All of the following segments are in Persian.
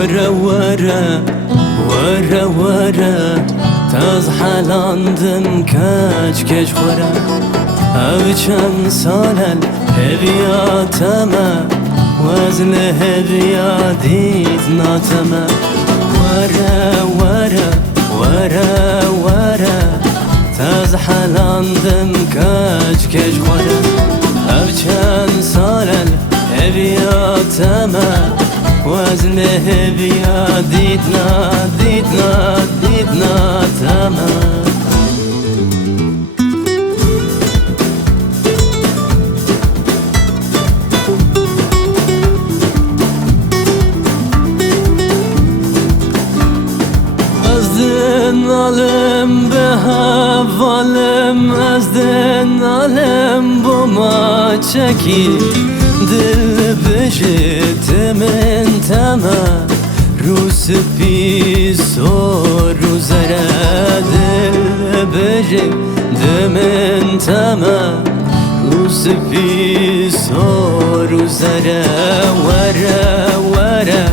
ورا ورا ورا تاز حلاندم کج خورا او چند سالن هویاتمه وزن هویادید ناتمه ورا ورا ورا ورا تاز حلاندم کج خورا او چند سالن هویاتمه وزن هویادیدنا تمام از دنالم به حوالم از دنالم با ما چکی دل بجت من تمام روز پیس و روزره دل بجت من تمام روز پیس و روزره ورا ورا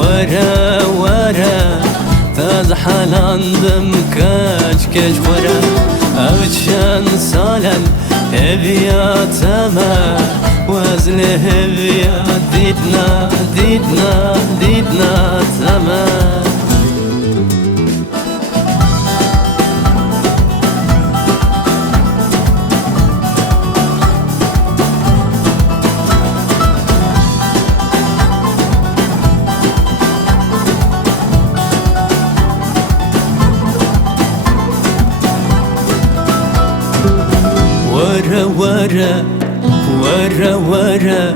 ورا ورا تاز حلاندم کج خورا او چند سالن هویاتمه وزن هویادیدنا تمام ورا ورا ورا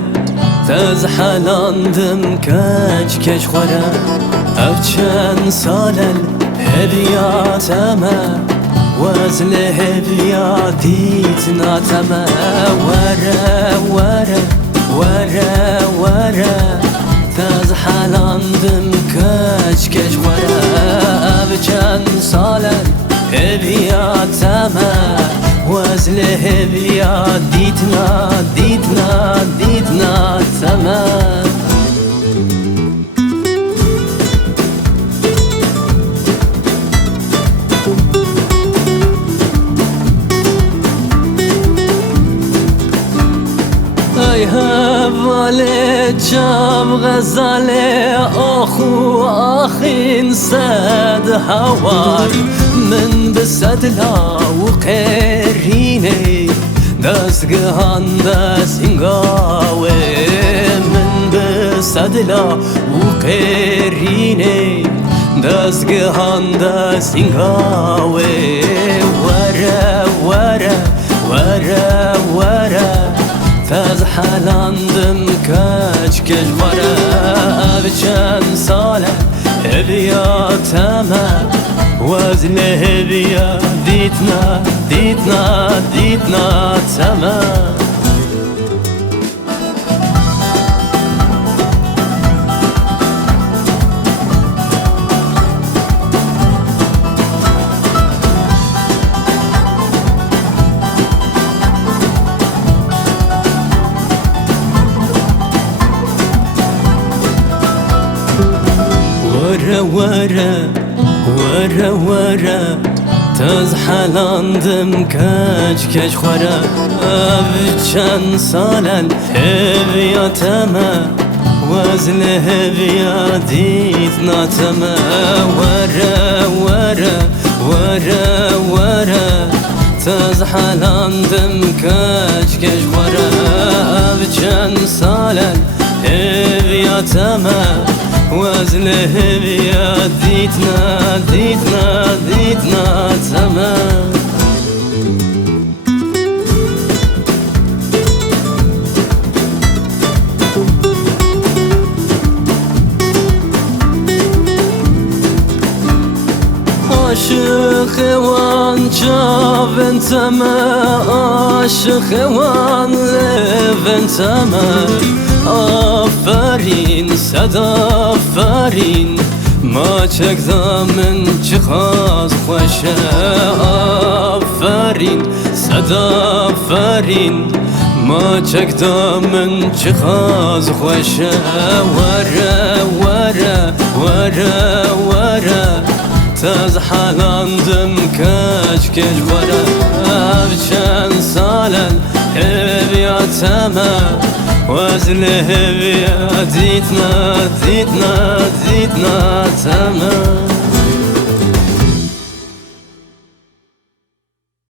تاز حلاندم کج خورا او چند سالن هویاتمه وزن هویادیت ناتمه ورا ورا ورا ورا تاز حلاندم کج خورا او چند سالن هویاتمه وزن هویادیدنا تمام ای حواله جام غزاله آخو آخین صد هوار من بصد لاو قرینه دستگهان دستینگاوه من بصد لاو قرینه دستگهان دستینگاوه ورا ورا ورا ورا تاز حلاندم کج خورا او چند ساله هویاتمه وزن هویادیدنا تمام ورا ورا ورا تاز حلاندم کج خورا او چند سالن هویاتمه وزن هویادیت ناتمه ورا ورا ورا ورا تاز حلاندم کج خورا او چند سالن هویاتمه وزن هویادیدنا تمام عاشق وان جاون تمام عاشق وان لون تمام آفرین صد آفرین ما چکدم من چه خواست خوشه آفرین صد آفرین ما چکدم من چه خواست خوشه ورا ورا وره وره تزحلندم كاش كش وره چند سالن هبياتما وزل هبيات زيتنا زيتنا زيتنا تما